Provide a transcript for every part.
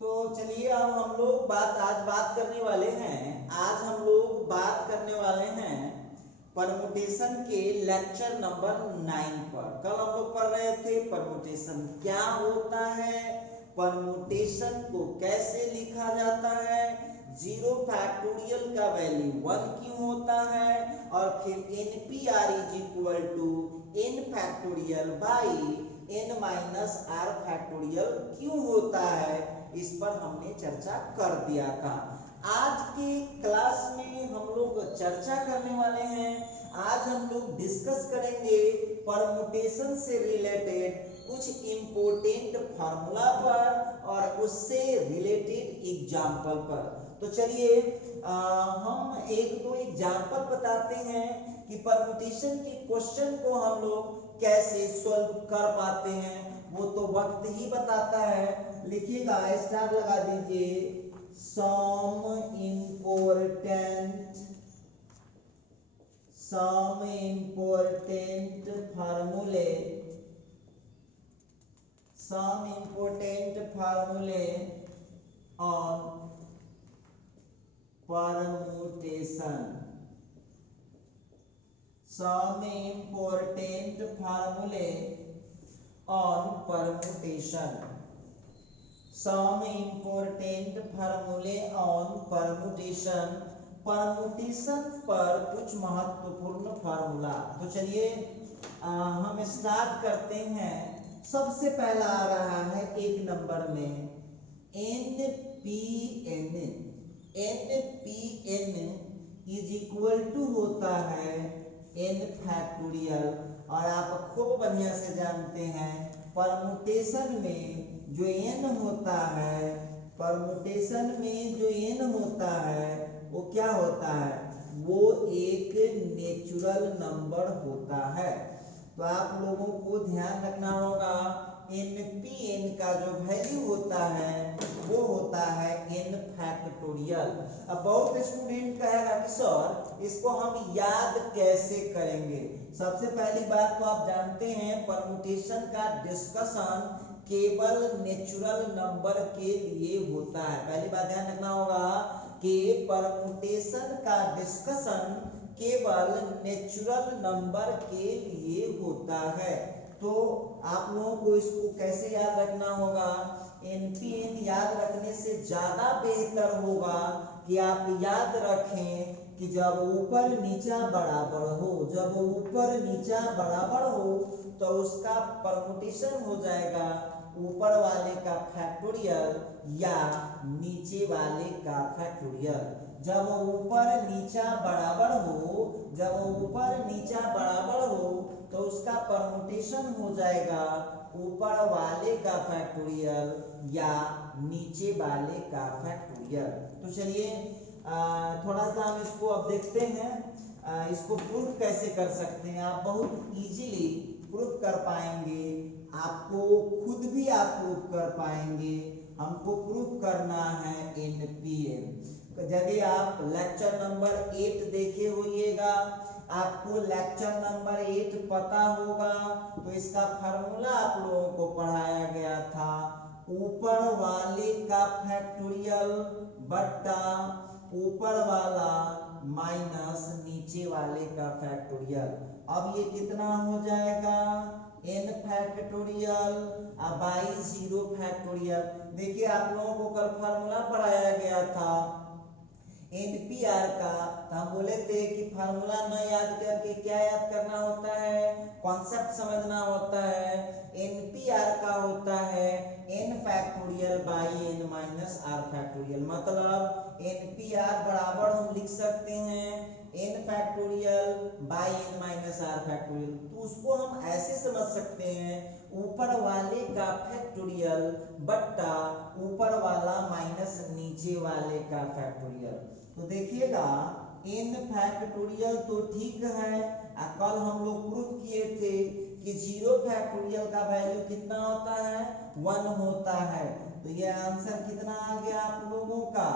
तो चलिए अब हम लोग आज बात करने वाले हैं। आज हम लोग बात करने वाले हैं परमुटेशन के लेक्चर नंबर 9 पर। कल हम लोग पढ़ रहे थे परमुटेशन क्या होता है, परमुटेशन को कैसे लिखा जाता है, 0 फैक्टोरियल का वैल्यू 1 क्यों होता है, और फिर NPR is equal to n factorial by n minus r factorial क्यों होता है, इस पर हमने चर्चा कर दिया था। आज के क्लास में हम लोग चर्चा करने वाले हैं। आज हम लोग डिस्कस करेंगे परमुटेशन से रिलेटेड कुछ इंपॉर्टेंट फार्मूला पर और उससे रिलेटेड एग्जाम्पल पर। तो चलिए हम एक दो एग्जाम्पल बताते हैं कि परमुटेशन के क्वेश्चन को हम लोग कैसे सॉल्व कर पाते हैं, वो तो वक्त ही बताता है। लिखिएगा, स्टार लगा दीजिए। सम इम्पोर्टेंट फार्मूले on permutation। Some important formulae on permutation। Some important formulae on permutation। Permutation पर कुछ महत्वपूर्ण फार्मूला। तो चलिए हम स्टार्ट करते हैं। सबसे पहला आ रहा है 1 नंबर में NPN इज इक्वल टू होता है n फैक्टोरियल। और आप खूब बढ़िया से जानते हैं परमुटेशन में जो n होता है, परमुटेशन में जो n होता है वो क्या होता है, वो एक नेचुरल नंबर होता है। तो आप लोगों को ध्यान रखना होगा NPN का जो वैल्यू होता है वो होता है n फैक्टोरियल। अब बहुत स्टूडेंट कहेगा कि सर इसको हम याद कैसे करेंगे। सबसे पहली बात तो आप जानते हैं परमुटेशन का डिस्कशन केवल नेचुरल नंबर के लिए होता है। पहली बात ध्यान रखना होगा कि परमुटेशन का डिस्कशन केवल नेचुरल नंबर के लिए होता है। तो आप लोगों को इसको कैसे याद रखना होगा, NPN याद रखने से ज्यादा बेहतर होगा कि आप याद रखें कि जब ऊपर नीचा बराबर हो, जब ऊपर नीचा बराबर हो तो उसका परमुटेशन हो जाएगा ऊपर वाले का फैक्टोरियल या नीचे वाले का फैक्टोरियल। जब ऊपर नीचा बराबर हो, जब ऊपर नीचा बराबर हो तो उसका परमुटेशन हो जाएगा ऊपर वाले का फैक्टोरियल या नीचे वाले का फैक्टोरियल। तो चलिए थोड़ा सा हम इसको अब देखते हैं, इसको प्रूफ कैसे कर सकते हैं। आप बहुत इजीली प्रूफ कर पाएंगे, आपको खुद भी आप प्रूफ कर पाएंगे। हमको प्रूफ करना है NPN। यदि आप लेक्चर नंबर 8 देखे होइएगा, आपको लेक्चर नंबर 8 पता होगा तो इसका फार्मूला आप लोगों को पढ़ाया गया था, ऊपर वाले का फैक्टोरियल बट्टा ऊपर वाला माइनस नीचे वाले का फैक्टोरियल। अब ये कितना हो जाएगा, n फैक्टोरियल बाई 0 फैक्टोरियल। देखिए आप लोगों को कल फार्मूला पढ़ाया गया था NPR का, तो हम बोले थे कि फार्मूला न याद करके क्या याद करना होता है, कॉन्सेप्ट समझना होता है। NPR का होता है n factorial by n minus r factorial. मतलब NPR बराबर हम लिख सकते हैं n factorial by n minus r factorial. तो उसको हम ऐसे समझ सकते हैं ऊपर वाले का फैक्टोरियल बट्टा ऊपर वाला माइनस नीचे वाले का फैक्टोरियल। तो देखिएगा n फैक्टोरियल तो ठीक है, कल हम लोग प्रूफ किए थे कि 0 फैक्टोरियल का वैल्यू कितना होता है, 1 होता है। तो ये आंसर कितना आ गया आप लोगों का,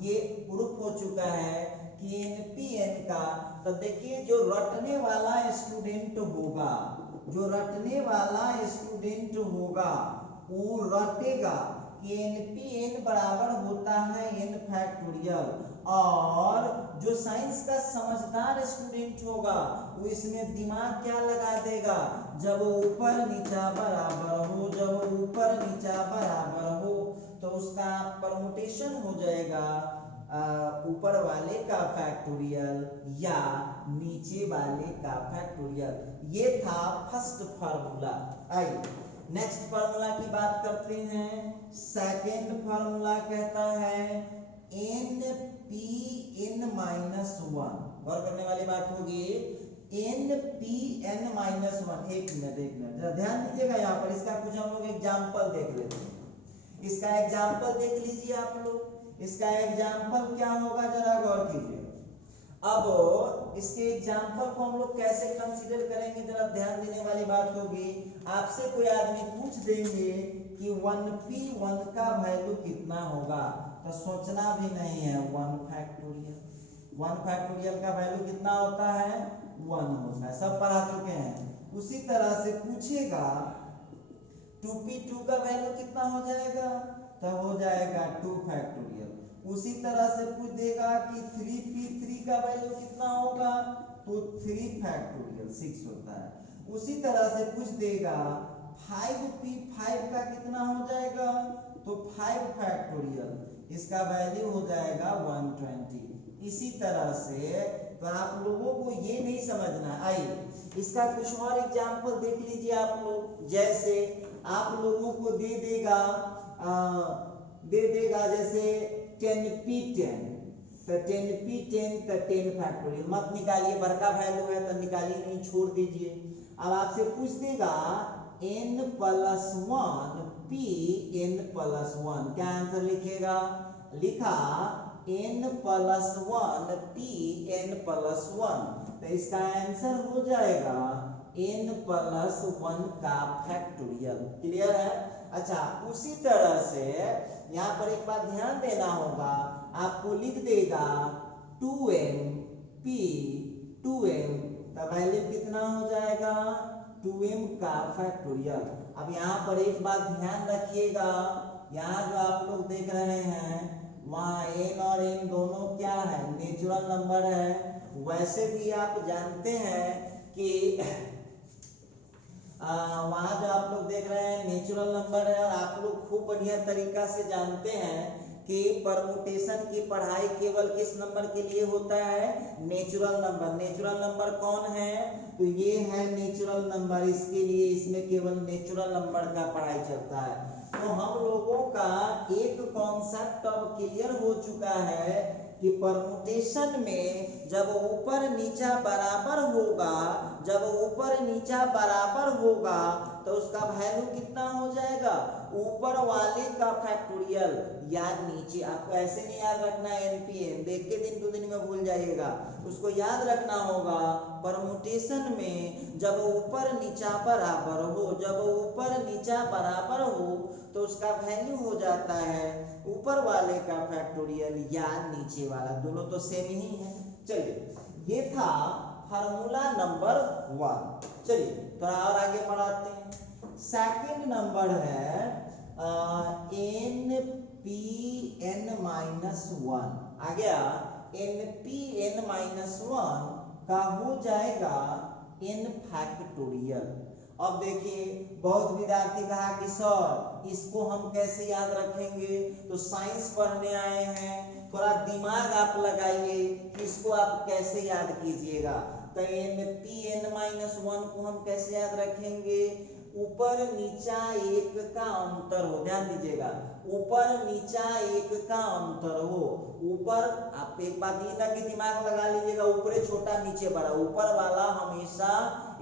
ये प्रूफ हो चुका है कि NPN का। तो देखिए जो रटने वाला स्टूडेंट होगा, जो रटने वाला स्टूडेंट होगा वो रटेगा कि NPN बराबर होता है n फैक्टोरियल, और जो साइंस का समझदार स्टूडेंट होगा वो इसमें दिमाग क्या लगा देगा, जब ऊपर नीचा बराबर हो, जब ऊपर नीचा बराबर हो तो उसका परमुटेशन हो जाएगा ऊपर वाले का फैक्टोरियल या नीचे वाले का फैक्टोरियल। ये था फर्स्ट फार्मूला। आइए नेक्स्ट फार्मूला की बात करते हैं। सेकेंड फार्मूला कहता है NPN माइनस 1। गौर करने वाली बात होगी, NPN माइनस 1। एक मिनट जरा ध्यान दीजिएगा यहाँ पर, इसका कुछ हम लोग एग्जाम्पल देख लेते हैं। इसका एग्जाम्पल देख लीजिए आप लोग। इसका एग्जाम्पल क्या होगा जरा गौर कीजिए। अब इसके एग्जाम्पल को हम लोग कैसे कंसीडर करेंगे, जरा ध्यान देने वाली बात होगी। आपसे कोई आदमी पूछ देंगे कि 1p1 का वैल्यू कितना होगा, तो सोचना भी नहीं है, 1 फैक्टोरियल। 1 फैक्टोरियल का वैल्यू कितना होता है, 1 होता है, सब पढ़ा चुके हैं। उसी तरह से पूछेगा 2p2 का वैल्यू कितना हो जाएगा, तो हो जाएगा 2 फैक्टोरियल। उसी तरह से पूछ देगा कि 3p3 का वैल्यू कितना होगा, तो 3 फैक्टोरियल 6 होता है। उसी तरह से पूछ देगा 5p5 का कितना हो जाएगा, तो 5 फैक्टोरियल, इसका वैल्यू हो जाएगा 120। इसी तरह से तो आप लोगों को ये नहीं समझना। आइए इसका कुछ और एग्जाम्पल देख लीजिए आप लोग। जैसे आप लोगों को दे देगा जैसे 10p10, तो 10p10 तो 10 फैक्टोरियल मत निकालिए, बड़का वैल्यू है तो निकालिए नहीं, छोड़ दीजिए। अब आपसे पूछ देगा n+1 p(n+1), क्या आंसर लिखेगा, लिखा n+1 p(n+1), तो इसका आंसर हो जाएगा n+1 का फैक्टोरियल। क्लियर है। अच्छा उसी तरह से यहाँ पर एक बात ध्यान देना होगा, आपको लिख देगा 2m p2m, तो वैल्यू कितना हो जाएगा, 2m का फैक्टोरियल। अब यहाँ पर एक बात ध्यान रखिएगा, यहाँ जो आप लोग देख रहे हैं वहाँ n और n दोनों क्या है, नेचुरल नंबर है। वैसे भी आप जानते हैं कि वहाँ जो आप लोग देख रहे हैं नेचुरल नंबर है, और आप लोग खूब बढ़िया तरीका से जानते हैं कि परमुटेशन की पढ़ाई केवल किस नंबर के लिए होता है, नेचुरल नंबर। नेचुरल नंबर कौन है, तो ये है नेचुरल नंबर, इसके लिए इसमें केवल नेचुरल नंबर का पढ़ाई चलता है। तो हम लोगों का एक कॉन्सेप्ट अब क्लियर हो चुका है कि परमुटेशन में जब ऊपर नीचा बराबर होगा, जब ऊपर नीचा बराबर होगा तो उसका वैल्यू कितना हो जाएगा, ऊपर वाले का फैक्टोरियल या नीचे। आपको ऐसे नहीं याद रखना है NPN, देख के दिन 2 दिन में भूल जाइएगा, उसको याद रखना होगा। परमुटेशन में जब ऊपर नीचा बराबर हो, जब ऊपर नीचा बराबर हो तो उसका वैल्यू हो जाता है ऊपर वाले का फैक्टोरियल या नीचे वाला, दोनों तो सेम ही है। चलिए ये था फार्मूला नंबर 1। चलिए थोड़ा और आगे बढ़ाते हैं। सेकंड नंबर है NPN-1 आ गया। NPN-1 का हो जाएगा n फैक्टोरियल। अब देखिए बहुत विद्यार्थी कहा कि सर इसको हम कैसे याद रखेंगे, तो साइंस पढ़ने आए हैं, थोड़ा दिमाग आप लगाइए, इसको आप कैसे याद कीजिएगा। तो NPN-1 को हम कैसे याद रखेंगे, ऊपर नीचा एक का अंतर हो, ध्यान दीजिएगा, ऊपर नीचा एक का अंतर हो। ऊपर आप एक बात ये ना कि दिमाग लगा लीजिएगा ऊपरे छोटा नीचे बड़ा, ऊपर वाला हमेशा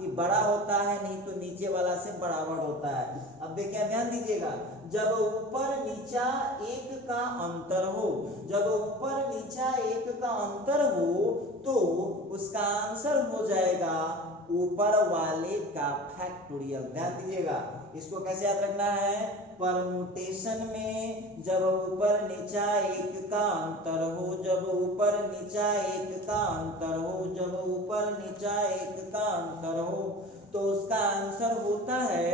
ये बड़ा होता है, नहीं तो नीचे वाला से बराबर होता है। अब देखिए ध्यान दीजिएगा, जब ऊपर नीचा एक का अंतर हो, जब ऊपर नीचा एक का अंतर हो तो उसका आंसर हो जाएगा ऊपर वाले का फैक्टोरियल। ध्यान दीजिएगा, इसको कैसे याद रखना है, परमुटेशन में जब ऊपर नीचा एक का अंतर हो, जब ऊपर नीचा एक का अंतर हो, जब ऊपर नीचा एक का अंतर हो तो उसका आंसर होता है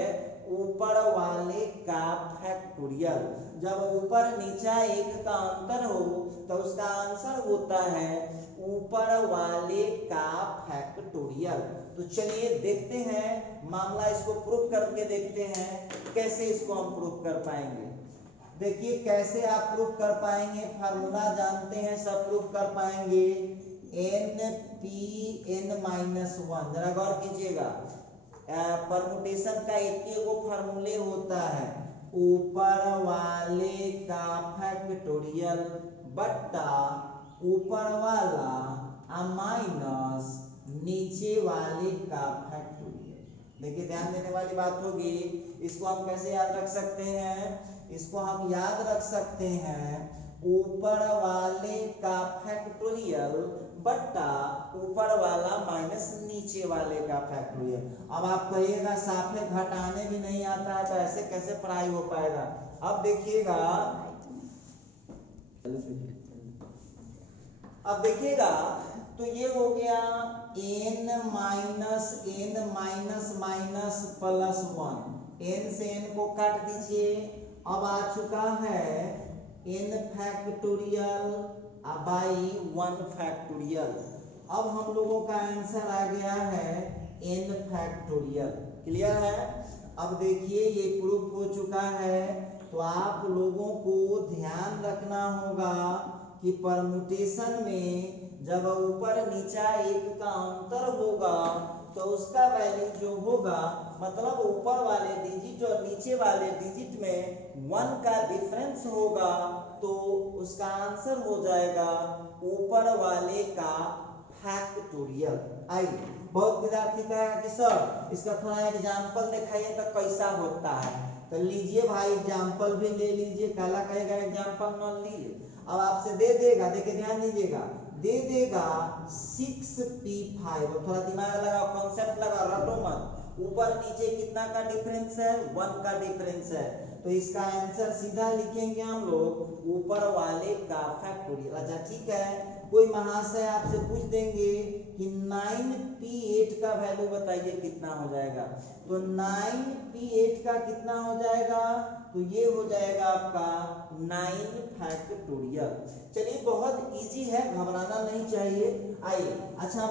ऊपर वाले का फैक्टोरियल। जब ऊपर नीचा एक का अंतर हो तो उसका आंसर होता है ऊपर वाले का फैक्टोरियल। तो चलिए देखते हैं मामला, इसको प्रूफ करके देखते हैं कैसे इसको हम प्रूफ कर पाएंगे। देखिए कैसे आप प्रूफ कर पाएंगे, फार्मूला जानते हैं, सब प्रूफ कर पाएंगे। n(p(n-1), जरा गौर कीजिएगा, परमुटेशन का एक फार्मूले होता है, ऊपर वाले का फैक्टोरियल बट्टा ऊपर वाला माइनस नीचे वाले का फैक्टोरियल। देखिए ध्यान देने वाली बात होगी, इसको हम कैसे याद रख सकते हैं, इसको हम याद रख सकते हैं ऊपर वाले का फैक्टोरियल बट्टा ऊपर वाला माइनस नीचे वाले का फैक्टोरियल। अब आप कहिएगा साफे घटाने भी नहीं आता है तो ऐसे कैसे पढ़ाई हो पाएगा। अब देखिएगा, तो ये हो गया n minus minus plus 1, n से n को काट दीजिए। अब आ चुका है n फैक्टोरियल बाई 1 फैक्टोरियल। अब हम लोगों का आंसर आ गया है n फैक्टोरियल। क्लियर है? अब देखिए ये प्रूफ हो चुका है, तो आप लोगों को ध्यान रखना होगा कि परमुटेशन में जब ऊपर नीचा एक का अंतर होगा तो उसका वैल्यू जो होगा, मतलब ऊपर वाले डिजिट और नीचे वाले डिजिट में 1 का डिफरेंस होगा, तो उसका आंसर हो जाएगा ऊपर वाले का फैक्टोरियल। आइए, बहुत विद्यार्थी कहेगा कि सर इसका थोड़ा एग्जाम्पल दिखाइए तो कैसा होता है, तो लीजिए भाई एग्जाम्पल भी ले लीजिए। काला कहेगा एग्जाम्पल न लीजिए, अब आपसे दे देगा, देखिए ध्यान दीजिएगा, दे देगा 6p5। थोड़ा दिमाग लगाओ, कॉन्सेप्ट लगाओ, रटो मत। ऊपर नीचे कितना का डिफरेंस है, 1 का डिफरेंस है, तो इसका आंसर सीधा लिखेंगे हम लोग ऊपर वाले का फैक्टोरियल। अच्छा ठीक है, कोई महाशय आपसे पूछ देंगे कि 9p8 का वैल्यू बताइए कितना हो जाएगा, तो 9p8 का कितना हो जाएगा, तो ये हो जाएगा आपका 9 फैक्टोरियल। चलिए बहुत इजी है, घबराना नहीं चाहिए। आइए, अच्छा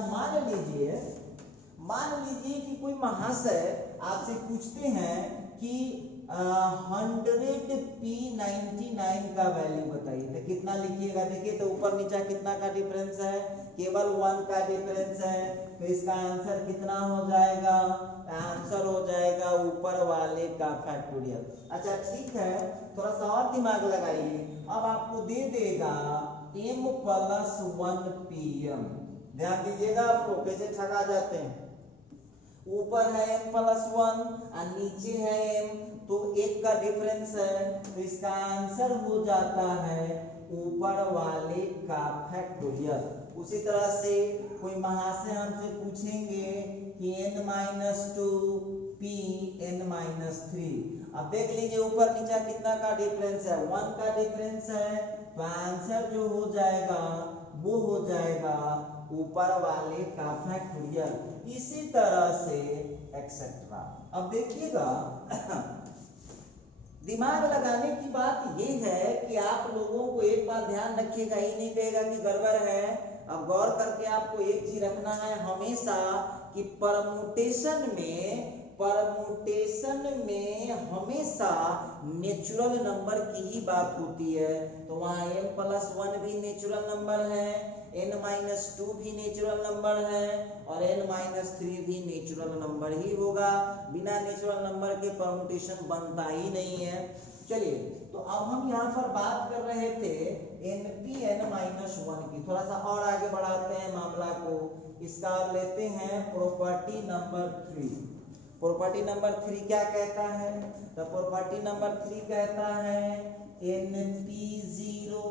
मान लीजिए कि कोई महाशय आपसे पूछते हैं कि 100p99 का वैल्यू बताइए, तो कितना लिखिएगा। देखिए तो ऊपर नीचा कितना का डिफरेंस है, केवल 1 का डिफरेंस है, तो इसका आंसर कितना हो जाएगा, आंसर हो जाएगा ऊपर वाले का फैक्टोरियल। अच्छा ठीक है, थोड़ा सा और दिमाग लगाइए। अब आपको दे देगा m+1pm। ध्यान दीजिएगा, आप लोग कैसे ठगा जाते हैं। ऊपर है m+1 और नीचे है m, तो 1 का डिफरेंस है, तो इसका आंसर हो जाता है ऊपर वाले का फैक्टोरियल। उसी तरह से कोई महाशय हमसे पूछेंगे कि n-2 p n-3। अब देख लीजिए ऊपर नीचा कितना का डिफरेंस है, 1 का डिफरेंस है, तो आंसर जो हो जाएगा वो हो जाएगा ऊपर वाले का फैक्टोरियल। इसी तरह से एक्सेट्रा। अब देखिएगा दिमाग लगाने की बात ये है कि आप लोगों को एक बात ध्यान रखिएगा, ही नहीं कहेगा कि गड़बड़ है। अब गौर करके आपको एक चीज रखना है हमेशा कि परमुटेशन में हमेशा नेचुरल नंबर की ही बात होती है, तो वहाँ m+1 भी नेचुरल नंबर है, n-2 भी नेचुरल नंबर है और n-3 भी नेचुरल नंबर ही होगा। बिना नेचुरल नंबर के परमुटेशन बनता ही नहीं है। चलिए, तो अब हम यहाँ पर बात कर रहे थे npn-1 की। थोड़ा सा और आगे बढ़ाते हैं मामला को, इसका लेते हैं प्रॉपर्टी नंबर 3। प्रॉपर्टी नंबर 3 क्या कहता है, तो प्रॉपर्टी नंबर 3 कहता है np0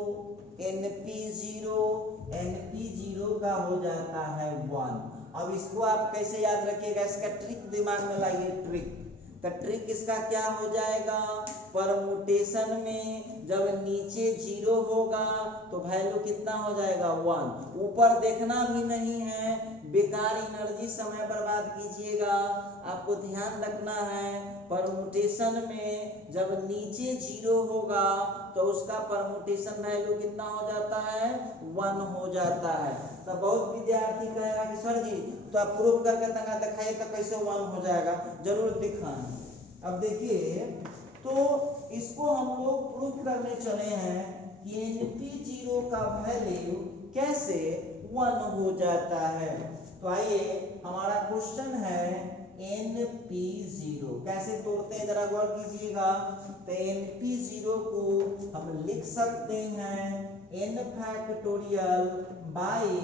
का हो जाता है 1। अब इसको आप कैसे याद रखिएगा, इसका ट्रिक दिमाग में लाइए। ट्रिक इसका क्या हो जाएगा, परमुटेशन में जब नीचे 0 होगा तो वैल्यू कितना हो जाएगा 1। ऊपर देखना भी नहीं है, बेकार एनर्जी समय बर्बाद कीजिएगा। आपको ध्यान रखना है परमुटेशन में जब नीचे 0 होगा तो उसका परमुटेशन वैल्यू कितना हो जाता है 1 हो जाता है। तो बहुत विद्यार्थी कहेगा कि सर जी तो आप प्रूफ करके तंगा दिखाइए तो कैसे 1 हो जाएगा। जरूर दिखाएं। अब देखिए तो इसको हम लोग प्रूफ करने चले हैं कि NP0 का वैल्यू कैसे 1 हो जाता है। तो आइए हमारा क्वेश्चन है NP0 कैसे तोड़ते हैं जरा गौर कीजिएगा। तो NP0 को हम लिख सकते हैं n factorial by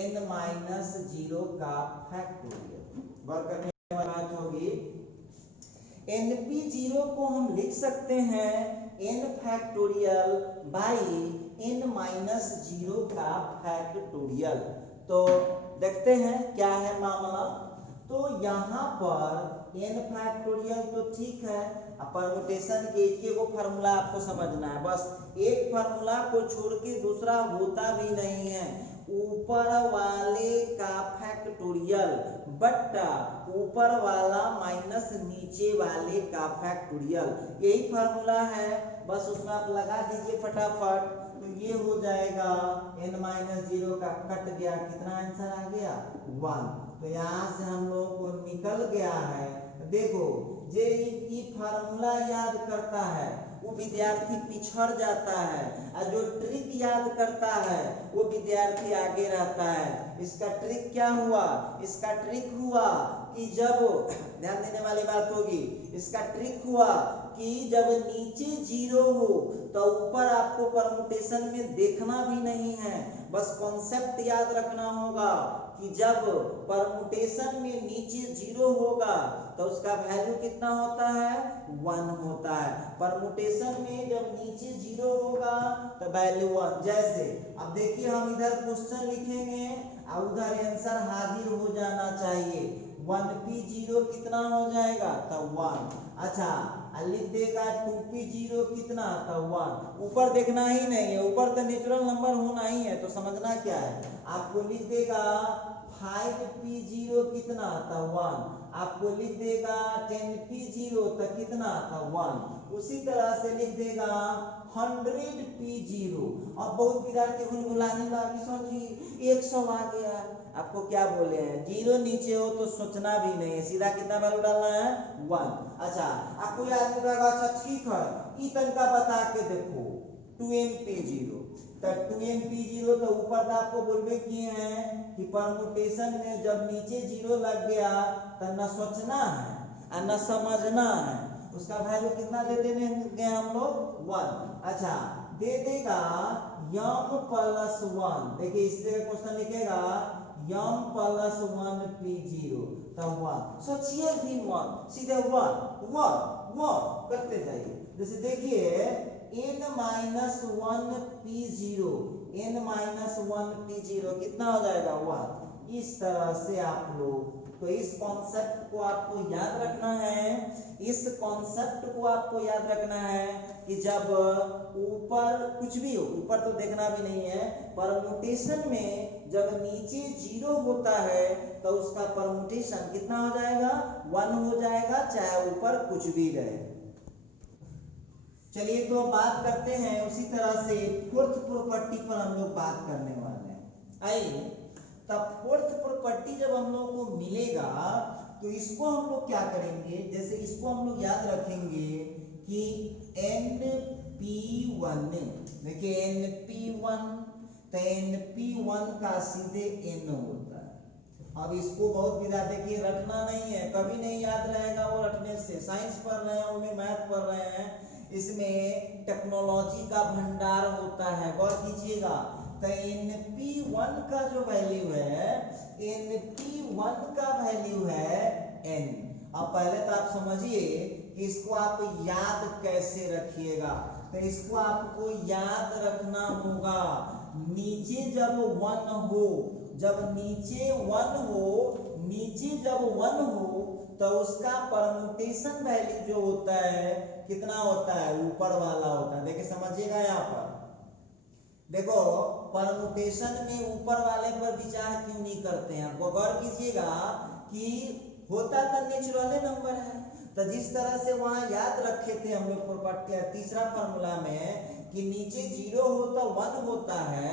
n minus 0 का फैक्टोरियल। गौर करने वाली बात होगी। NP0 को हम लिख सकते हैं n factorial by n minus 0 का फैक्टोरियल। तो देखते हैं क्या है मामला। तो यहाँ पर n फैक्टोरियल तो ठीक है, परमुटेशन के एक वो फार्मूला आपको समझना है, बस एक फार्मूला को छोड़ के दूसरा होता भी नहीं है। ऊपर वाले का फैक्टोरियल बट्टा ऊपर वाला माइनस नीचे वाले का फैक्टोरियल, यही फार्मूला है, बस उसमें आप लगा दीजिए फटाफट। तो ये हो जाएगा n माइनस 0 का कट गया, कितना आंसर आ गया 1। तो यहाँ से हम लोग को निकल गया है। देखो जे ई फार्मूला याद करता है वो विद्यार्थी पिछड़ जाता है, और जो ट्रिक याद करता है वो विद्यार्थी आगे रहता है। इसका ट्रिक क्या हुआ, इसका ट्रिक हुआ कि जब ध्यान देने वाली बात होगी, इसका ट्रिक हुआ कि जब नीचे 0 हो तो ऊपर आपको परमुटेशन में देखना भी नहीं है, बस कॉन्सेप्ट याद रखना होगा कि जब परमुटेशन में नीचे 0 होगा तो उसका वैल्यू कितना होता है 1 होता है। परमुटेशन में जब नीचे 0 होगा तो वैल्यू 1। जैसे अब देखिए हम इधर क्वेश्चन लिखेंगे और उधर आंसर हाजिर हो जाना चाहिए। 1p0 कितना हो जाएगा तो 1। अच्छा लिख देगा 2p0 कितना तो 1। ऊपर देखना ही नहीं है, ऊपर तो नेचुरल नंबर होना ही है। तो समझना क्या है, आपको लिख देगा 5p0 कितना तो 1। आपको लिख देगा 10p0 तो कितना तो 1। उसी तरह से लिख देगा 100p0। अब बहुत विद्यार्थी गुनगुलाने लगा सर जी 100 आ गया। आपको क्या बोले हैं, 0 नीचे हो तो सोचना भी नहीं है, सीधा कितना वैल्यू डालना है 1। अच्छा आपको याद होगा, अच्छा ठीक है ई तनका बता के देखो 2mp0। तो 2mp0 तो ऊपर तो आपको बोलबे किए हैं कि परमुटेशन में जब नीचे 0 लग गया तो न सोचना है और न समझना है, उसका वैल्यू कितना दे देंगे हम लोग 1। अच्छा दे देगा यम प्लस 1। देखिए इस जगह क्वेश्चन लिखेगा यम प्लस 1p0 तो 1। सोचिए भी मत, सीधे 1 करते जाइए। जैसे देखिए n minus 1p0, n minus 1p0 कितना हो जाएगा 1। इस तरह से आप लोग, तो इस कॉन्सेप्ट को आपको याद रखना है, इस कॉन्सेप्ट को आपको याद रखना है कि जब ऊपर कुछ भी हो, ऊपर तो देखना भी नहीं है, परमुटेशन में जब नीचे 0 होता है तो उसका परमुटेशन कितना हो जाएगा 1 हो जाएगा, चाहे ऊपर कुछ भी रहे। चलिए तो बात करते हैं उसी तरह से फोर्थ प्रॉपर्टी पर हम लोग बात करने वाले हैं। आइए तब फोर्थ प्रॉपर्टी जब हम लोग को मिलेगा तो इसको हम लोग क्या करेंगे, जैसे इसको हम लोग याद रखेंगे कि NP1, देखिए NP1 तो NP1 का सीधे n होता है। अब इसको बहुत विधा देखिए रटना नहीं है, कभी नहीं याद रहेगा वो रटने से। साइंस पढ़ रहे हैं उनमें मैथ पढ़ रहे हैं, इसमें टेक्नोलॉजी का भंडार होता है, गौर कीजिएगा। तो NP1 का जो वैल्यू है, NP1 का वैल्यू है n। अब पहले तो आप समझिए कि इसको आप याद कैसे रखिएगा। तो इसको आपको याद रखना होगा, नीचे जब 1 हो, जब नीचे 1 हो, नीचे जब 1 हो तो उसका परमुटेशन वैल्यू जो होता है कितना होता है, ऊपर वाला होता है। देखिए समझिएगा, यहाँ पर देखो परमुटेशन में ऊपर वाले पर विचार क्यों नहीं करते हैं, आपको गौर कीजिएगा कि होता तो नेचुरल नंबर है, तो जिस तरह से वहां याद रखे थे हम लोग प्रॉपर्टी तीसरा फॉर्मूला में कि नीचे 0 हो तो 1 होता है,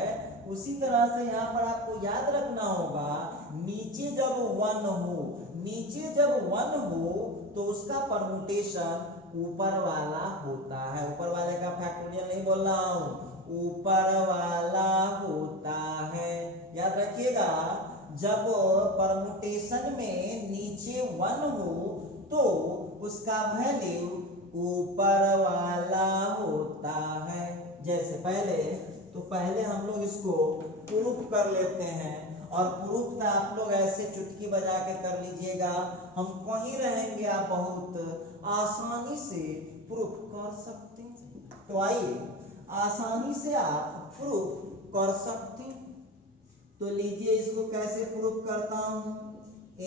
उसी तरह से यहाँ पर आपको याद रखना होगा नीचे जब 1 हो तो उसका परमुटेशन ऊपर वाला होता है। ऊपर वाले का फैक्टोरियल नहीं बोल रहा हूं, ऊपर वाला होता है, याद रखिएगा। जब परमुटेशन में नीचे 1 हो तो उसका वैल्यू ऊपर वाला होता है। जैसे पहले हम लोग इसको प्रूफ कर लेते हैं, और प्रूफ ना आप लोग ऐसे चुटकी बजा के कर लीजिएगा, हम कहीं रहेंगे आप बहुत आसानी से प्रूफ कर सकते हैं। तो आइए आसानी से आप प्रूफ कर सकते हैं। तो लीजिए इसको कैसे प्रूफ करता हूं,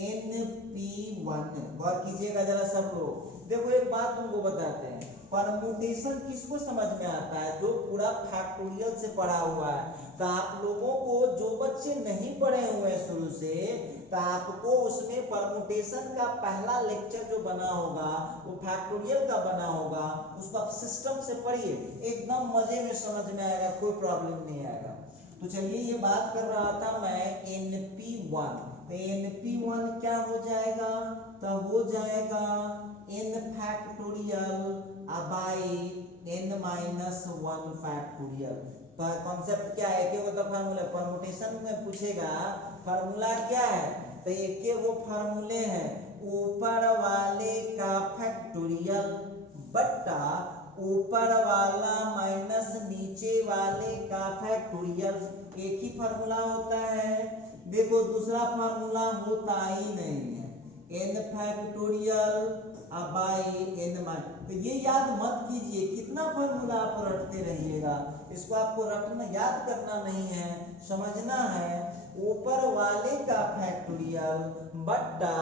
NP1 गौर कीजिएगा जरा सब लोग। देखो एक बात तुमको बताते हैं, परमुटेशन किसको समझ में आता है, जो पूरा फैक्टोरियल से पढ़ा हुआ है। तो आप लोगों को जो बच्चे नहीं पढ़े हुए हैं शुरू से, तो आपको उसमें परमुटेशन का पहला लेक्चर जो बना होगा वो फैक्टोरियल का बना होगा, उसको आप सिस्टम से पढ़िए, एकदम मजे में समझ में आएगा, कोई प्रॉब्लम नहीं आएगा। तो चलिए ये बात कर रहा था मैं NP1, तो NP1 क्या हो जाएगा, तो हो जाएगा n factorial by n-1 factorial. तो कॉन्सेप्ट क्या है, एक वो फार्मूला परमुटेशन में पूछेगा फार्मूला क्या है, तो एक वो फार्मूले हैं ऊपर वाले का फैक्टोरियल बट्टा ऊपर वाला माइनस नीचे वाले का फैक्टोरियल, एक ही फार्मूला होता है। देखो दूसरा फार्मूला होता ही नहीं है, n फैक्टोरियल बाई n-। तो ये याद मत कीजिए, कितना फार्मूला आप रटते रहिएगा, इसको आपको रटना याद करना नहीं है, समझना है। ऊपर वाले का फैक्टोरियल बट्टा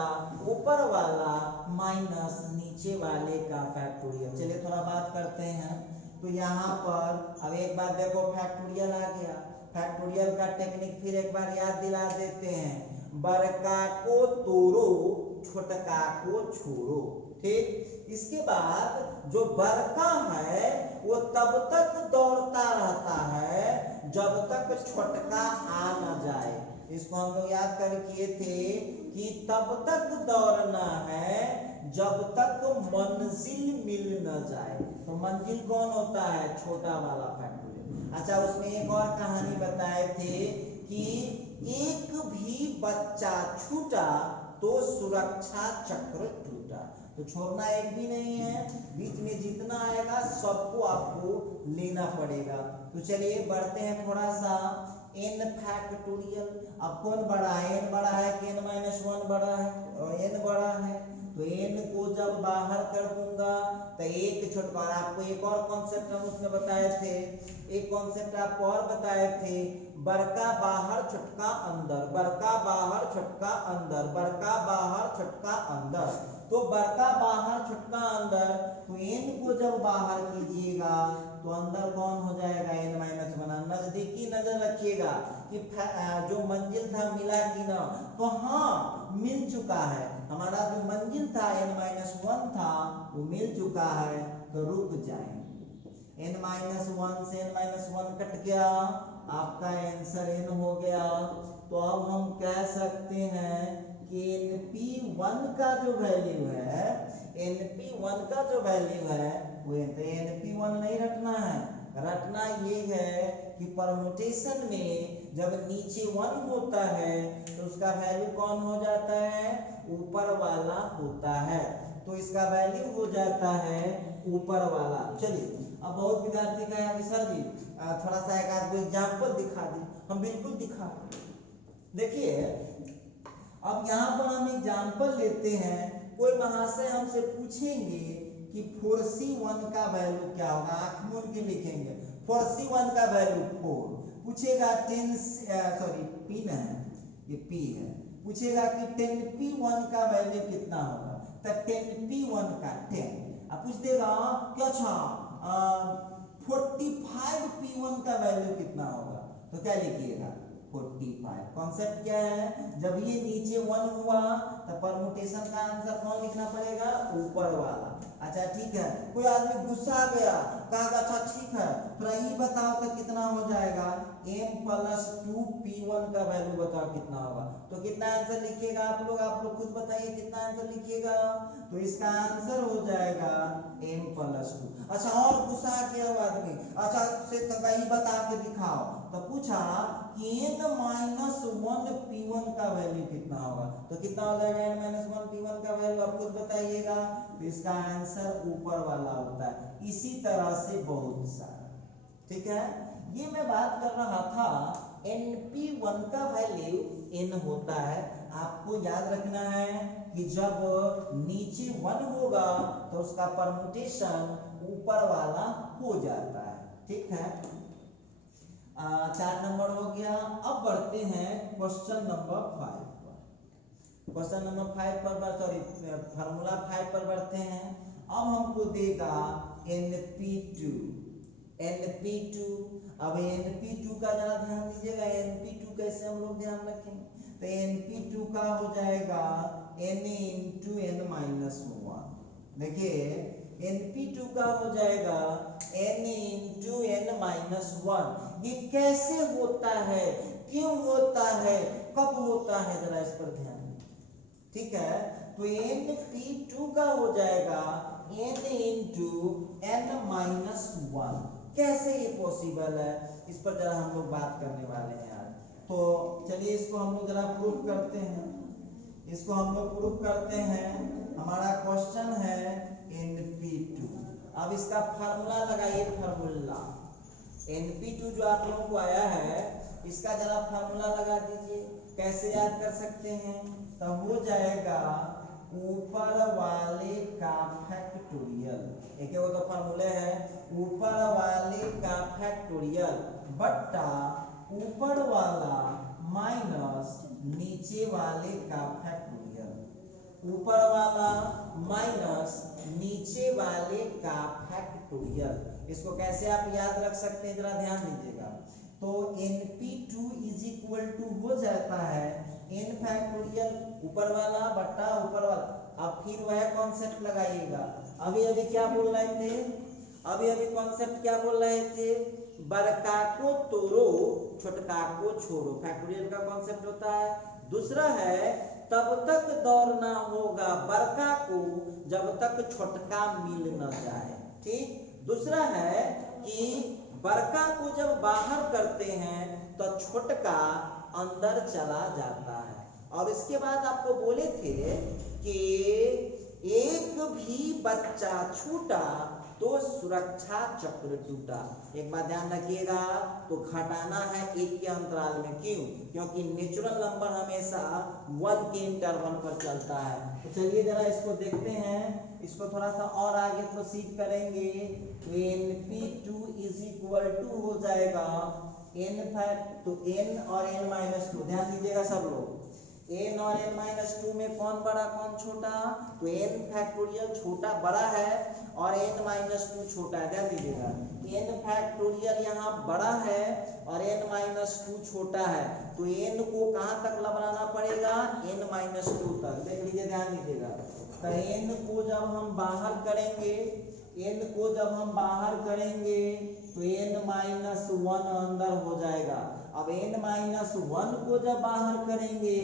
ऊपर वाला माइनस नीचे वाले का फैक्टोरियल। चलिए थोड़ा बात करते हैं। तो यहाँ पर अब एक बार देखो फैक्टोरियल आ गया, फैक्टोरियल का टेक्निक फिर एक बार याद दिला देते हैं, बड़का को तोड़ो छोटका को छोड़ो, ठीक। इसके बाद जो बड़का है वो तब तक दौड़ता रहता है जब तक छोटका आ न जाए। इसको हम लोग याद कर किए थे कि तब तक दौड़ना है जब तक मंजिल मिल न जाए। तो मंजिल कौन होता है, छोटा वाला फैक्टोरियल। अच्छा उसमें एक और कहानी बताए थे कि एक भी बच्चा छूटा तो सुरक्षा चक्र टूटा। तो छोड़ना एक भी नहीं है, बीच में जितना आएगा सबको आपको लेना पड़ेगा। तो चलिए बढ़ते हैं थोड़ा सा, n फैक्टोरियल। अब कौन बड़ा है, n बड़ा है कि n-1 बड़ा है, n बड़ा है। तो n को जब बाहर कर दूंगा तो एक छोटा, और आपको एक और कॉन्सेप्ट हम उसमें बताए थे, एक कॉन्सेप्ट आपको और बताए थे, बड़का बाहर छोटका अंदर, बड़का बाहर छोटका अंदर, बड़का बाहर छोटका अंदर। तो बड़का बाहर छोटका अंदर, तो n को जब बाहर कीजिएगा तो अंदर कौन हो जाएगा, n-1। नजदीकी नजर रखिएगा कि जो मंजिल था मिला कि ना, तो हाँ मिल चुका है, हमारा जो मंजिल था n-1 था वो मिल चुका है। तो रुक जाए, n-1 से n-1 कट गया, आपका आंसर n हो गया। तो अब हम कह सकते हैं कि NP1 का जो वैल्यू है, NP1 का जो वैल्यू है वो NP1 नहीं रखना है, रखना ये है कि परमुटेशन में जब नीचे 1 होता है तो उसका वैल्यू कौन हो जाता है, ऊपर वाला होता है। तो इसका वैल्यू हो जाता है ऊपर वाला। चलिए अब बहुत विद्यार्थी कहेंगे कि सर जी थोड़ा सा एक आध एग्जाम्पल दिखा दी, हम बिल्कुल दिखा। देखिए अब यहाँ पर हम एग्जाम्पल लेते हैं, कोई महाशय हमसे पूछेंगे कि 4C1 का वैल्यू क्या होगा, आंख मूंद के लिखेंगे 4C1 का वैल्यू 4, पूछेगा 10 सॉरी P है, ये P है, पूछेगा कि 10P1 का वैल्यू कितना होगा। तो 10p1 का 10 अब पूछ देगा कि अच्छा 45p1 का वैल्यू कितना होगा, तो क्या लिखिएगा 45। कॉन्सेप्ट क्या है, जब ये नीचे 1 हुआ तो परमुटेशन का आंसर कौन लिखना पड़ेगा, ऊपर वाला। अच्छा ठीक है, कोई आदमी गुस्सा आ गया, कहा अच्छा ठीक है थोड़ा ये बताओ तो कितना हो जाएगा, m + 2p1 का वैल्यू बताओ कितना होगा, तो कितना आंसर लिखिएगा आप लोग खुद बताइए कितना आंसर लिखिएगा, तो इसका आंसर हो जाएगा m + 2। अच्छा और गुस्सा आ गया आदमी, अच्छा से कहीं बता के दिखाओ, तो पूछा कि n - 1p1 का वैल्यू कितना होगा, तो कितना हो जाएगा n - 1p1 का वैल्यू आप खुद बताइएगा, तो इसका आंसर ऊपर वाला होता है। इसी तरह से बहुत सारा, ठीक है। ये मैं बात कर रहा था np1 का वैल्यू n होता है। आपको याद रखना है कि जब नीचे 1 होगा तो उसका परमुटेशन ऊपर वाला हो जाता है, ठीक है। 4 नंबर हो गया। अब बढ़ते हैं क्वेश्चन नंबर 5 पर। क्वेश्चन नंबर 5 पर सॉरी फार्मूला 5 पर बढ़ते हैं। अब हमको देगा np2। अब np2 का जरा ध्यान दीजिएगा, np2 कैसे हम लोग ध्यान रखेंगे, तो np2 का हो जाएगा n × n - 1। देखिए np2 का हो जाएगा n × n - 1। ये कैसे होता है, क्यों होता है, कब होता है, जरा इस पर ध्यान दें, ठीक है। तो np2 का हो जाएगा n × n - 1। कैसे ये पॉसिबल है, इस पर जरा हम लोग बात करने वाले हैं आज। तो चलिए इसको हम लोग जरा प्रूफ करते हैं, इसको हम लोग प्रूफ करते हैं। हमारा क्वेश्चन है np2। अब इसका फार्मूला लगाइए, फार्मूला np2 जो आप लोगों को आया है इसका जरा फार्मूला लगा दीजिए। कैसे याद कर सकते हैं, तो हो जाएगा ऊपर वाले का फैक्टोरियल, एक वो तो फार्मूले है, ऊपर वाले का फैक्टोरियल बट्टा ऊपर वाला माइनस नीचे वाले का फैक्टोरियल, ऊपर वाला माइनस नीचे वाले का फैक्टोरियल। इसको कैसे आप याद रख सकते हैं, जरा ध्यान दीजिएगा। तो np2 = हो जाता है n फैक्टोरियल ऊपर वाला बट्टा ऊपर वाला। अब फिर वह कॉन्सेप्ट लगाइएगा। अभी क्या बोल रहे थे, अभी कॉन्सेप्ट क्या बोल रहे थे, बड़का को तोड़ो छोटका को छोड़ो, फैक्टोरियल का कॉन्सेप्ट होता है। दूसरा है तब तक दौड़ना होगा बड़का को जब तक छोटका मिल न जाए, ठीक। दूसरा है कि बड़का को जब बाहर करते हैं तो छोटका अंदर चला जाता है। और इसके बाद आपको बोले थे कि एक भी बच्चा छूटा तो सुरक्षा चक्र टूटा। एक बात ध्यान रखिएगा, तो घटाना है एक के अंतराल में, क्यों, क्योंकि नेचुरल नंबर हमेशा 1 के इंटरवल पर चलता है। तो चलिए जरा इसको देखते हैं, इसको थोड़ा सा और आगे प्रोसीड करेंगे। तो np2 = हो जाएगा n फैक्ट, तो n और n - 2 ध्यान दीजिएगा सब लोग, n और n - 2 में कौन बड़ा कौन छोटा, तो n फैक्टोरियल छोटा बड़ा है और n - 2 छोटा है। ध्यान दीजिएगा n फैक्टोरियल यहाँ बड़ा है और n - 2 छोटा है, तो n को कहाँ तक बढ़ाना पड़ेगा, n - 2 तक। देख लीजिए, ध्यान दीजिएगा, तो n को जब हम बाहर करेंगे, n को जब हम बाहर करेंगे तो n - 1 अंदर हो जाएगा। अब n - 1 को जब बाहर करेंगे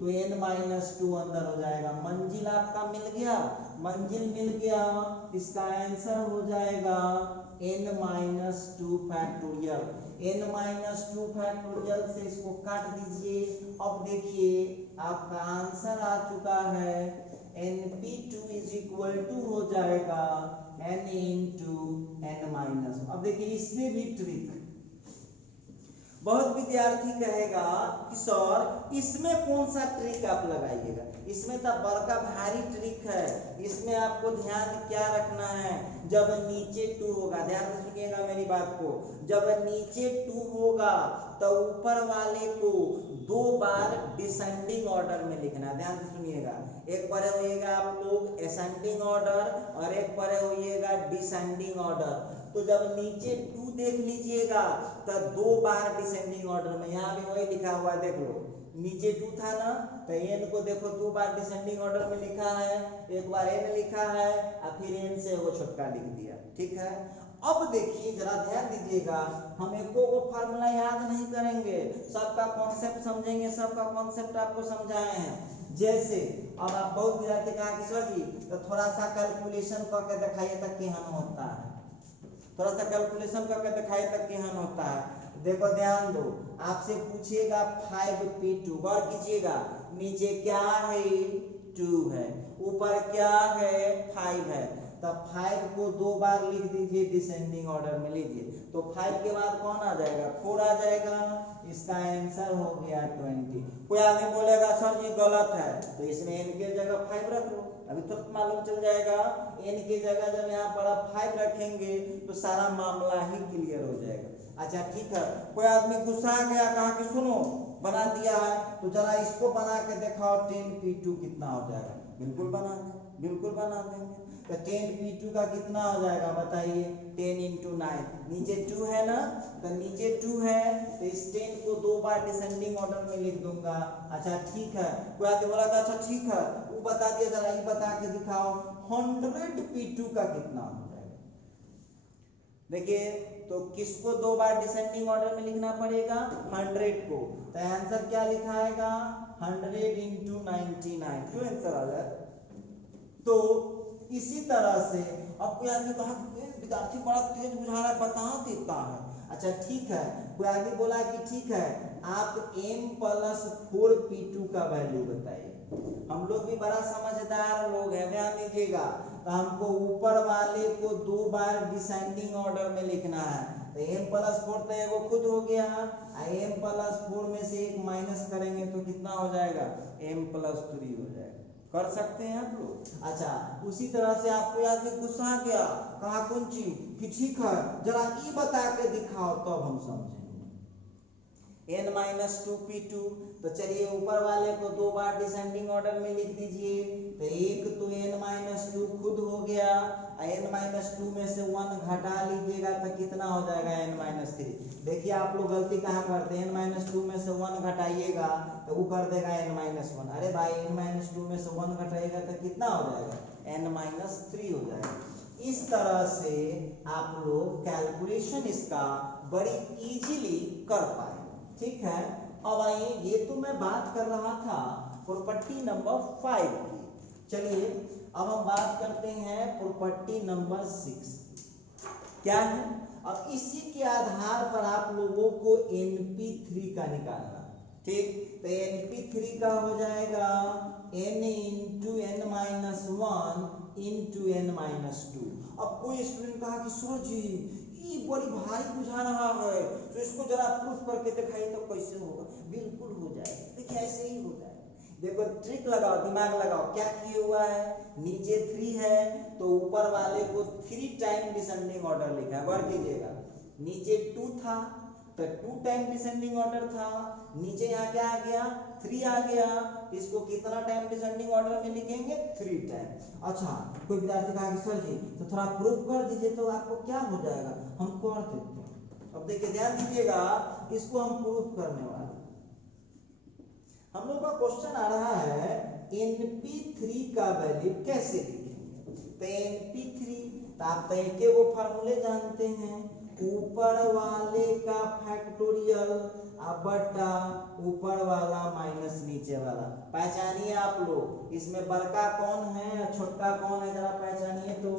तो n - 2 अंदर हो जाएगा। मंजिल आपका मिल गया, मंजिल मिल गया, इसका आंसर हो जाएगा n - 2 फैक्टोरियल। n - 2 फैक्टोरियल से इसको काट दीजिए। अब देखिए आपका आंसर आ चुका है, np2 = हो जाएगा n × n-। अब देखिए इसमें भी ट्रिक, बहुत विद्यार्थी कहेगा कि सर इसमें कौन सा ट्रिक आप लगाइएगा, इसमें तो बड़का भारी ट्रिक है, इसमें आपको ध्यान क्या रखना है, जब नीचे 2 होगा, ध्यान से सुनिएगा मेरी बात को, जब नीचे 2 होगा तो ऊपर वाले को 2 बार डिसेंडिंग ऑर्डर में लिखना। ध्यान से सुनिएगा, एक पढ़े होइएगा आप लोग असेंडिंग ऑर्डर और एक पढ़े होइएगा डिसेंडिंग ऑर्डर। तो जब नीचे 2 देख लीजिएगा तो 2 बार डिसेंडिंग ऑर्डर में, यहाँ भी वही लिखा हुआ है, देख लो नीचे 2 था ना, तो n को देखो 2 बार डिसेंडिंग ऑर्डर में लिखा है, एक बार n लिखा है और फिर n से वो छोटका लिख दिया, ठीक है। अब देखिए जरा ध्यान दीजिएगा, हम एको को फार्मूला याद नहीं करेंगे, सबका कॉन्सेप्ट समझेंगे, सबका कॉन्सेप्ट आपको समझाए हैं। जैसे अब आप बहुत विद्यार्थी कहा कि सर जी तो थोड़ा सा कैलकुलेशन करके दिखाइए तक केहन होता है, थोड़ा सा कैलकुलेशन करके दिखाइए तक केहन होता है। देखो ध्यान दो, आपसे पूछिएगा 5p2, गौर कीजिएगा, नीचे क्या है 2 है, ऊपर क्या है 5 है, तब 5 को 2 बार लिख दीजिए डिसेंडिंग ऑर्डर में, लीजिए तो 5 के बाद कौन आ जाएगा 4 आ जाएगा, इसका आंसर हो गया 20। कोई आदमी बोलेगा सर ये गलत है, तो इसमें n के जगह 5 रख लो, अभी तो मालूम चल जाएगा, n की जगह जब यहाँ पर आप 5 रखेंगे तो सारा मामला ही क्लियर हो जाएगा। अच्छा ठीक है, कोई आदमी गुस्सा आ गया, कहा कि सुनो बना दिया है तो जरा इसको बना के दिखाओ 10p2 कितना हो जाएगा, बिल्कुल बना देंगे, बिल्कुल बना देंगे। तो 10p2 का कितना हो जाएगा बताइए, 10 × 9, नीचे 2 है ना, तो नीचे 2 है तो इस 10 को 2 बार डिसेंडिंग ऑर्डर में लिख दूंगा। अच्छा ठीक है, कोई आके बोला था अच्छा ठीक है वो बता दिया, जरा ये बता के दिखाओ 100p2 का कितना हो जाएगा। देखिए तो किसको 2 बार डिसेंडिंग ऑर्डर में लिखना पड़ेगा 100 को, तो आंसर क्या लिखा आएगा 100 × 99, क्यों आंसर आ जाए। तो इसी तरह से अब कोई आदमी कहा विद्यार्थी बड़ा तेज बुझा रहा है बता देता है, अच्छा ठीक है, कोई आदमी बोला कि ठीक है आप m+4p2 का वैल्यू बताइए। हम लोग भी बड़ा समझदार लोग हैं, ध्यान दीजिएगा, तो हमको ऊपर वाले को 2 बार डिसेंडिंग ऑर्डर में लिखना है, तो m+4 तो एगो खुद हो गया, m+4 में से एक माइनस करेंगे तो कितना हो जाएगा m+3 हो जाएगा, कर सकते हैं आप लोग। अच्छा उसी तरह से आपको याद में गुस्सा आ गया, कहा कौन चीज कि ठीक है जरा ये बता के दिखाओ तब हम समझेंगे n-2p2, तो चलिए ऊपर वाले को 2 बार डिसेंडिंग ऑर्डर में लिख दीजिए, तो एक तो n-2 खुद हो गया, n-2 में से 1 घटा लीजिएगा तो कितना हो जाएगा n-3। देखिए आप लोग गलती कहाँ करते हैं, n-2 में से 1 घटाइएगा तो वो कर देगा n-1, अरे भाई n-2 में से 1 घटाइएगा तो कितना हो जाएगा n-3 हो जाएगा। इस तरह से आप लोग कैलकुलेशन इसका बड़ी इजीली कर पाए, ठीक है। अब आइए, ये तो मैं बात कर रहा था प्रॉपर्टी नंबर 5 की, चलिए अब हम बात करते हैं प्रॉपर्टी नंबर 6, क्या है। अब इसी के आधार पर आप लोगों को np3 का निकालना, ठीक, तो np3 का हो जाएगा n × n-1 × n-2। अब कोई स्टूडेंट कहा कि सर जी ये बड़ी भारी बुझा रहा है, तो इसको जरा प्रूफ करके दिखाइए तो कैसे होगा, बिल्कुल हो जाएगा, देखिए ऐसे ही हो जाएगा। देखो ट्रिक लगाओ, दिमाग लगाओ, क्या किए हुआ है, नीचे 3 है तो ऊपर वाले को 3 टाइम डिसेंडिंग ऑर्डर लिखा है, गौर कीजिएगा, नीचे 2 था तो 2 टाइम डिसेंडिंग ऑर्डर था, नीचे यहाँ क्या आ गया 3 आ गया, इसको कितना टाइम डिसेंडिंग ऑर्डर में लिखेंगे 3 टाइम। अच्छा कोई विद्यार्थी कहा कि सर जी तो थोड़ा प्रूफ कर दीजिए तो आपको क्या हो जाएगा, हम कर देते हैं। अब देखिए ध्यान दीजिएगा, इसको हम प्रूफ करने वाले, हम लोग का क्वेश्चन आ रहा है np3 का वैल्यू कैसे लिखेंगे, तो np3 तो आप तरीके वो फार्मूले जानते हैं, ऊपर वाले का फैक्टोरियल बटा ऊपर वाला माइनस नीचे वाला। पहचानिए आप लोग, इसमें बड़का कौन है और छोटा कौन है, जरा पहचानिए तो,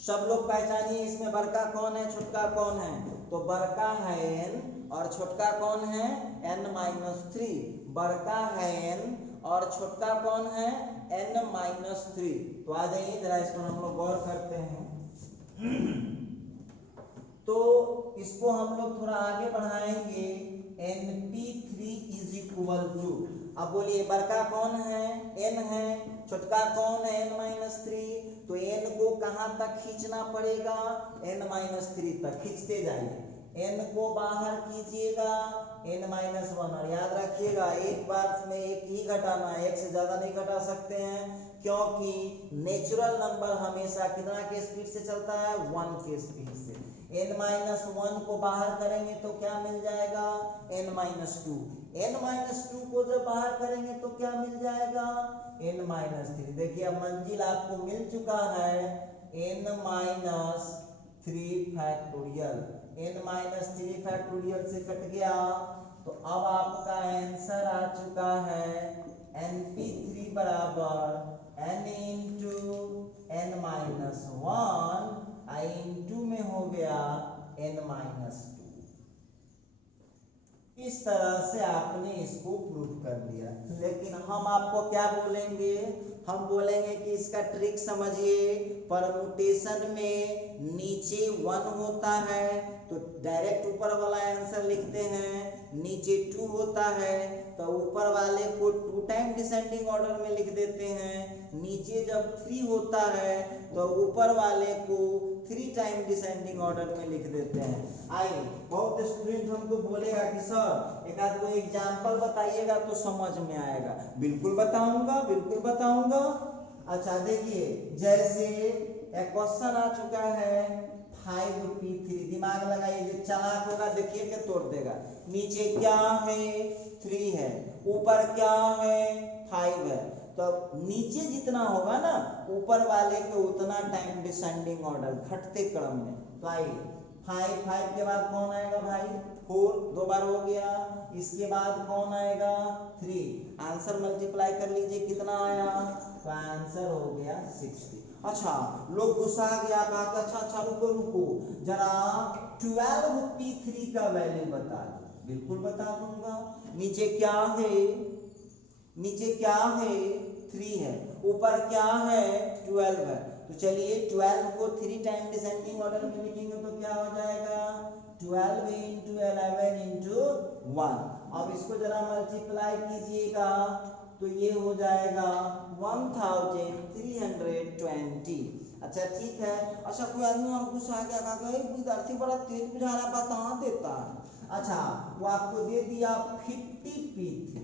सब लोग पहचानिए इसमें बड़का कौन है छोटा कौन है, तो बड़का है n और छोटा कौन है n-3, बड़का है n और छोटा कौन है n-3। तो आ जाइए जरा इस पर हम लोग गौर करते हैं, तो इसको हम लोग थोड़ा आगे बढ़ाएंगे, np3 = अब बोलिए बड़का कौन है n है, छोटका कौन है n-3, तो n को कहाँ तक खींचना पड़ेगा, n-3 तक खींचते जाइए। n को बाहर कीजिएगा n-1, और याद रखिएगा एक बार में एक ही घटाना है, एक से ज्यादा नहीं घटा सकते हैं, क्योंकि नेचुरल नंबर हमेशा कितना के स्पीड से चलता है, 1 के स्पीड से। n-1 को बाहर करेंगे तो क्या मिल जाएगा, n-2। n-2 को जब बाहर करेंगे तो क्या मिल जाएगा, n-3। देखिए अब मंजिल आपको मिल चुका है n-3 फैक्टोरियल। n-3 फैक्टोरियल से कट गया, तो अब आपका आंसर आ चुका है np3 बराबर n इंटू n-1 इंटू में हो गया n-2। इस तरह से आपने इसको प्रूव कर दिया। लेकिन हम आपको क्या बोलेंगे, हम बोलेंगे कि इसका ट्रिक समझिए। परमुटेशन में नीचे 1 होता है तो डायरेक्ट ऊपर वाला आंसर लिखते हैं, नीचे 2 होता है तो ऊपर वाले को 2 टाइम डिसेंडिंग ऑर्डर में लिख देते हैं, नीचे जब 3 होता है तो ऊपर वाले को 3 टाइम डिसेंडिंग ऑर्डर में लिख देते हैं। आइए, बहुत स्टूडेंट हमको बोलेगा कि सर एक आध कोई एग्जांपल बताइएगा तो समझ में आएगा। बिल्कुल बताऊंगा, बिल्कुल बताऊंगा। अच्छा देखिए, जैसे एक क्वेश्चन आ चुका है 5p3, दिमाग लगाइए, जो चालाक होगा देखिए के तोड़ देगा। नीचे क्या है, 3 है, ऊपर क्या है, 5 है, तो नीचे जितना होगा ना ऊपर वाले के उतना टाइम डिसेंडिंग ऑर्डर घटते क्रम में। तो आइए 5 के बाद कौन आएगा भाई, 4 2 बार हो गया, इसके बाद कौन आएगा, 3। आंसर मल्टीप्लाई कर लीजिए कितना आया, तो आंसर हो गया 60। अच्छा लोग गुस्सा गया, कहा अच्छा रुको रुको जरा 12p3 का वैल्यू बता दो। बिल्कुल बता दूंगा। नीचे क्या है, नीचे क्या है, 3 है, ऊपर क्या है, 12 है। तो चलिए 12 को 3 टाइम डिसेंडिंग ऑर्डर में लिखेंगे तो क्या हो जाएगा, 12 into 11 into 1। अब इसको जरा मल्टीप्लाई कीजिएगा तो ये हो जाएगा 1320। अच्छा ठीक है। अच्छा कोई आदमी और गुस्सा आ गया, कहा विद्यार्थी बड़ा तेज बुझा रहा, बता देता है। अच्छा वो आपको दे दिया 50p3,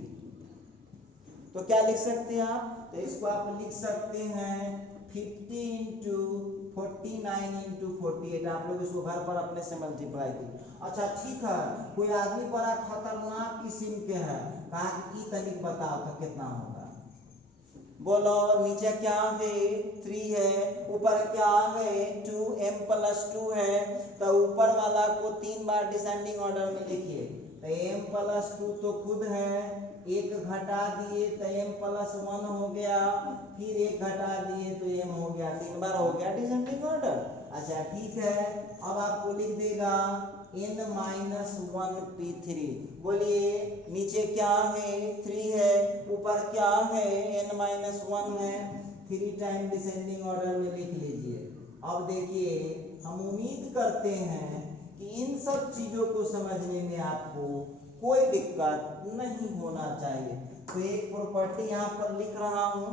तो क्या लिख सकते हैं आप, तो इसको आप लिख सकते हैं 50 into 49 into 48। आप लोग इसको घर पर अपने से मल्टीप्लाई कीजिए। अच्छा ठीक है, कोई आदमी बड़ा खतरनाक किस्म के है, कहा कि तनिक बताओ तो कितना होगा, बोलो। नीचे क्या है, 3 है, ऊपर क्या है, 2m+2 है, तो ऊपर वाला को 3 बार डिसेंडिंग ऑर्डर में लिखिए। तो m+2 तो खुद है, एक घटा दिए तो m+1 हो गया, फिर एक घटा दिए तो m हो गया, 3 बार हो गया डिसेंडिंग ऑर्डर। अच्छा ठीक है, अब आपको लिख देगा n-1p3। बोलिए नीचे क्या है, 3 है, ऊपर क्या है, n-1 है, 3 टाइम डिसेंडिंग ऑर्डर में लिख लीजिए। अब देखिए हम उम्मीद करते हैं कि इन सब चीजों को समझने में आपको कोई दिक्कत नहीं होना चाहिए। तो एक प्रॉपर्टी यहाँ पर लिख रहा हूँ,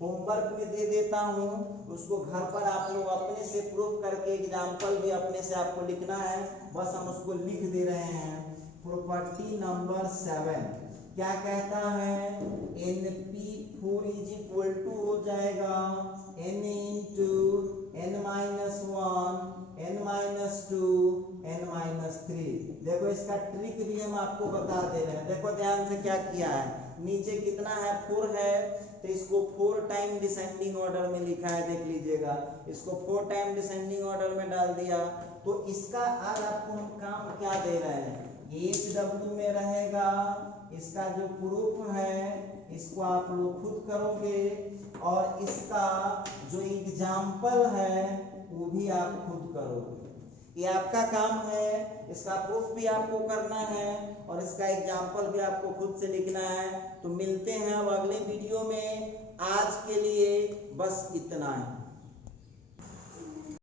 होमवर्क में दे देता हूँ, उसको घर पर आप लोग अपने से प्रूफ करके एग्जाम्पल भी अपने से आपको लिखना है, बस हम उसको लिख दे रहे हैं। प्रॉपर्टी नंबर 7 क्या कहता है, np4 इज इक्वल टू हो जाएगा n into n-1 n-2 n-3। देखो इसका ट्रिक भी हम आपको बता दे रहे हैं। देखो ध्यान से क्या किया है, नीचे कितना है, 4 है, तो इसको 4 टाइम डिसेंडिंग ऑर्डर में लिखा है, देख लीजिएगा। इसको 4 टाइम डिसेंडिंग ऑर्डर में डाल दिया, तो इसका आज आपको हम काम क्या दे रहे हैं, HW में रहेगा। इसका जो प्रूफ है इसको आप लोग खुद करोगे, और इसका जो एग्जाम्पल है वो भी आप खुद करोगे। ये आपका काम है, इसका प्रूफ भी आपको करना है और इसका एग्जाम्पल भी आपको खुद से लिखना है। तो मिलते हैं अब अगले वीडियो में, आज के लिए बस इतना है।